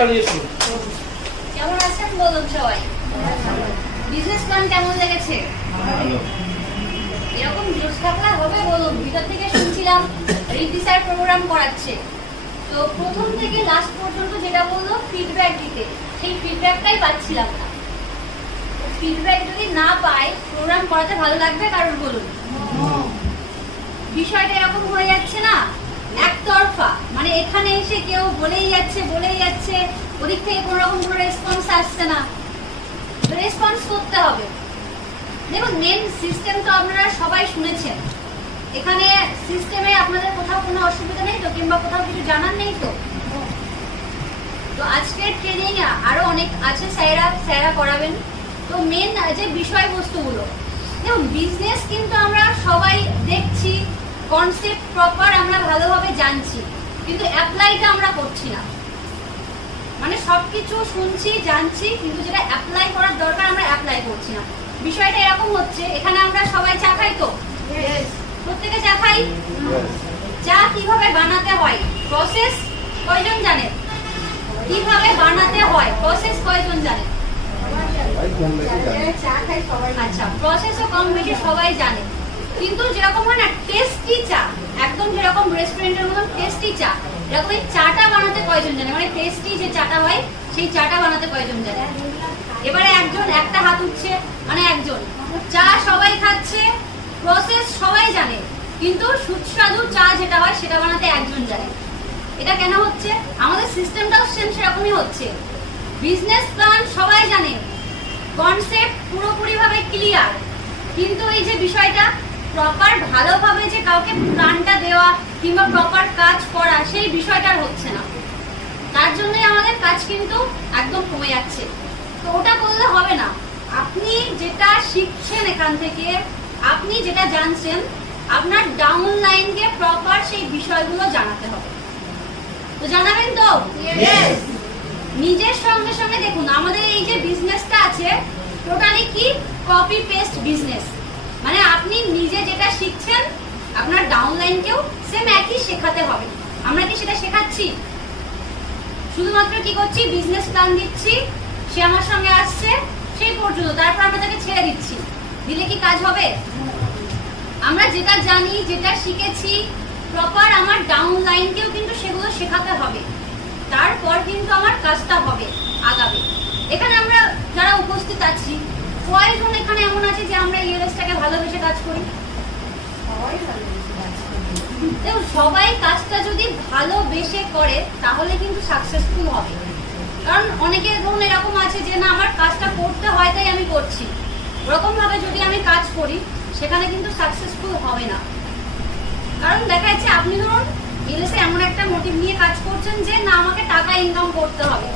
কেমন আছেন বলুন সবাই? বিজনেস প্ল্যান কেমন লেগেছে? এরকম জোশ থাকলে হবে বলুন। ভিতর থেকে শুনছিলাম রিদ্ধি স্যার প্রোগ্রাম করাচ্ছে, তো প্রথম থেকে লাস্ট পর্যন্ত যেটা বললো ফিডব্যাক দিতে, সেই ফিডব্যাকটাই পাচ্ছিলাম না। ফিডব্যাক যদি না পাই প্রোগ্রাম করাতে ভালো লাগবে কারণ বলুন? বিষয়টা এরকম হয়ে যাচ্ছে না একতরফা, মানে এখানে এসে কেউ বলেই যাচ্ছে, ওদিক থেকে কোনো রকম কোনো রেসপন্স আসছে না। রেসপন্স করতে হবে। দেখুন, মেন সিস্টেম তো আপনারা সবাই শুনেছেন। এখানে সিস্টেমে আপনাদের কোথাও কোনো অসুবিধা নেই তো, কিংবা কোথাও কিছু জানার নেই তো? তো আজকের ট্রেনিং আরো অনেক আছে, স্যারা করাবেন। তো মেন যে বিষয়বস্তুগুলো, দেখুন বিজনেস কিন্তু আমরা সবাই দেখছি, কনসেপ্ট প্রপার আমরা ভালোভাবে জানছি, কিন্তু অ্যাপ্লাইটা আমরা করছি না। মানে সবকিছু শুনছি জানছি, কিন্তু যেটা অ্যাপ্লাই করার দরকার আমরা অ্যাপ্লাই করছি না। বিষয়টা এরকম হচ্ছে, এখানে আমরা সবাই চা খাই তো? প্রত্যেকে চা খাই। চা কিভাবে বানাতে হয় প্রসেস কয়জন জানে? কিভাবে বানাতে হয় প্রসেস কয়জন জানে? আচ্ছা, প্রসেসও কম বেশি সবাই জানে, কিন্তু যেরকম হয় না টেস্টি চা, একদম যেরকম রেস্টুরেন্টের মতন টেস্টি চা, এরকম এই চাটা বানাতে কয়জন জানে? মানে টেস্টি যে চাটা হয় সেই চাটা বানাতে কয়জন জানে? এবারে একজন, একটা হাত উঠছে, মানে একজন। চা সবাই খাচ্ছে, প্রসেস সবাই জানে, কিন্তু সুস্বাদু চা যেটা হয় সেটা বানাতে একজন জানে। এটা কেন হচ্ছে? আমাদের সিস্টেমটাও সেরকমই হচ্ছে। বিজনেস প্ল্যান সবাই জানে, কনসেপ্ট পুরোপুরি ভাবে ক্লিয়ার, কিন্তু এই যে বিষয়টা প্রপার ভালোভাবে যে কাউকে প্ল্যানটা দেওয়া কিংবা প্রপার কাজ করা, সেই বিষয়টা হচ্ছে না। তার জন্যই আমাদের কাজ কিন্তু একদম কমে যাচ্ছে। তো ওটা করলে হবে না। আপনি যেটা শিখছেন এখান থেকে, আপনি যেটা জানছেন, আপনার ডাউন লাইনকে প্রপার সেই বিষয়গুলো জানাতে হবে। তো জানাবেন তো? নিজের সঙ্গে সঙ্গে দেখুন, আমাদের এই যে বিজনেসটা আছে টোটালি কি কপি পেস্ট বিজনেস। মানে আপনি নিজে যেটা শিখছেন আপনার ডাউন লাইনকেও সেম একই শেখাতে হবে। আমরা কি সেটা শেখাচ্ছি? শুধুমাত্র কি করছি, বিজনেস প্ল্যান দিচ্ছি, সে আমার সঙ্গে আসছে সেই পর্যন্ত, তারপর আমরা তাকে ছেড়ে দিচ্ছি। দিলে কি কাজ হবে? আমরা যেটা জানি, যেটা শিখেছি, প্রপার আমার ডাউন লাইনকেও কিন্তু সেগুলো শেখাতে হবে, তারপর কিন্তু আমার কাজটা হবে, আগাবে। এখানে আমরা যারা উপস্থিত আছি, কয়জন এখানে এমন আছে যে আমরা ইএলএসটাকে ভালোবেসে কাজ করি? দেখুন, সবাই কাজটা যদি ভালোবেসে করে তাহলে কিন্তু সাকসেসফুল হবে। কারণ অনেকে ধরুন এরকম আছে যে না, আমার কাজটা করতে হয় তাই আমি করছি, ওরকম ভাবে যদি আমি কাজ করি সেখানে কিন্তু সাকসেসফুল হবে না। কারণ দেখা যাচ্ছে আপনি ধরুন ইএলএসে এমন একটা মোটিভ নিয়ে কাজ করছেন যে না, আমাকে টাকা ইনকাম করতে হবে,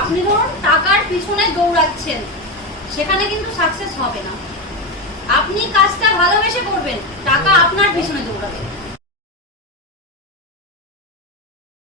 আপনি ধরুন টাকার পিছনে দৌড়াচ্ছেন, সেখানে কিন্তু সাকসেস হবে না। আপনি কাজটা ভালোবেসে করবেন, টাকা আপনার পিছনে দৌড়াবে।